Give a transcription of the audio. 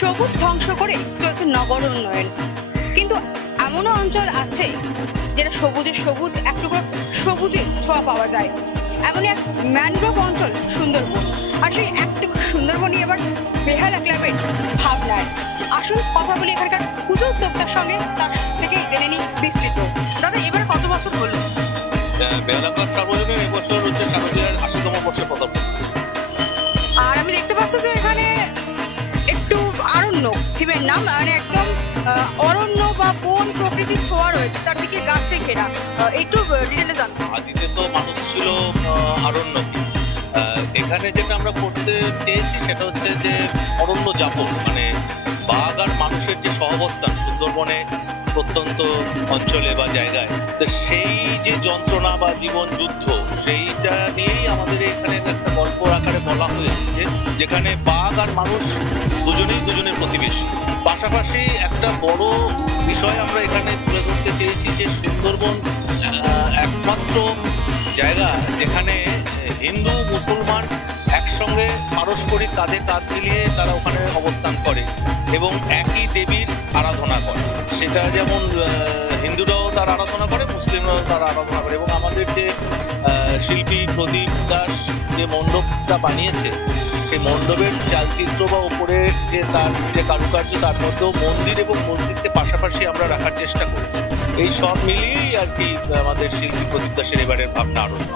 সবুজ ধ্বংস করে চলছে নগর উন্নয়ন, কিন্তু এমনও অঞ্চল আছে যেটা সবুজের সবুজ একটু করে সবুজের ছোঁয়া পাওয়া যায়। এমনই এক ম্যানগ্রোভ অঞ্চল সুন্দরবন, আর সেই একটুকু সুন্দরবনই এবার বেহালা ক্লাবের ভাবনায়। আসুন কথা বলি এখানকার পুজো উদ্যোক্তার সঙ্গে, তার থেকেই জেনে নিই বিস্তৃত। দাদা, এবার কত বছর হলো? বেহালা ক্লাব সর্বজনীন এবছর হচ্ছে স্বামীজির 80তম বর্ষে পদার্পণ। আর আমি দেখতে পাচ্ছি যে এখানে একটু আরণ্য থিমের নাম, মানে একদম অরণ্য বা বন প্রকৃতির ছোঁয়া রয়েছে, চারদিকে গাছে ঘেরা। একটু ডিটেলে জানবো। আদিতে তো মানুষ ছিল আরণ্যকে। এখানে যেটা আমরা করতে চেয়েছি সেটা হচ্ছে যে অরণ্য যাপন, মানে বাঘ আর মানুষের যে সহাবস্থান সুন্দরবনে প্রত্যন্ত অঞ্চলে বা জায়গায়, তো সেই যে যন্ত্রণা বা জীবন যুদ্ধ, সেইটা নিয়েই আমাদের এখানে একটা গল্প আকারে বলা হয়েছে যে যেখানে বাঘ আর মানুষ দুজনেই দুজনের প্রতিবেশী। পাশাপাশি একটা বড় বিষয় আমরা এখানে তুলে ধরতে চেয়েছি যে সুন্দরবন একমাত্র জায়গা যেখানে হিন্দু মুসলমান একসঙ্গে পারস্পরিক কাঁধে কাঁধ মিলিয়ে তারা ওখানে অবস্থান করে এবং একই দেবীর আরাধনা করে। সেটা যেমন হিন্দুরাও তার আরাধনা করে, মুসলিমরাও তার আরাধনা করে। এবং আমাদের যে শিল্পী প্রদীপ দাস যে মণ্ডপটা বানিয়েছে, সেই মণ্ডপের চালচিত্র বা ওপরের যে তার যে কারুকার্য, তার মধ্যেও মন্দির এবং মসজিদকে পাশাপাশি আমরা রাখার চেষ্টা করেছি। এই সব মিলিয়েই আর কি আমাদের শিল্পী প্রদীপ দাসের এবারের ভাবনা আরম্ভ।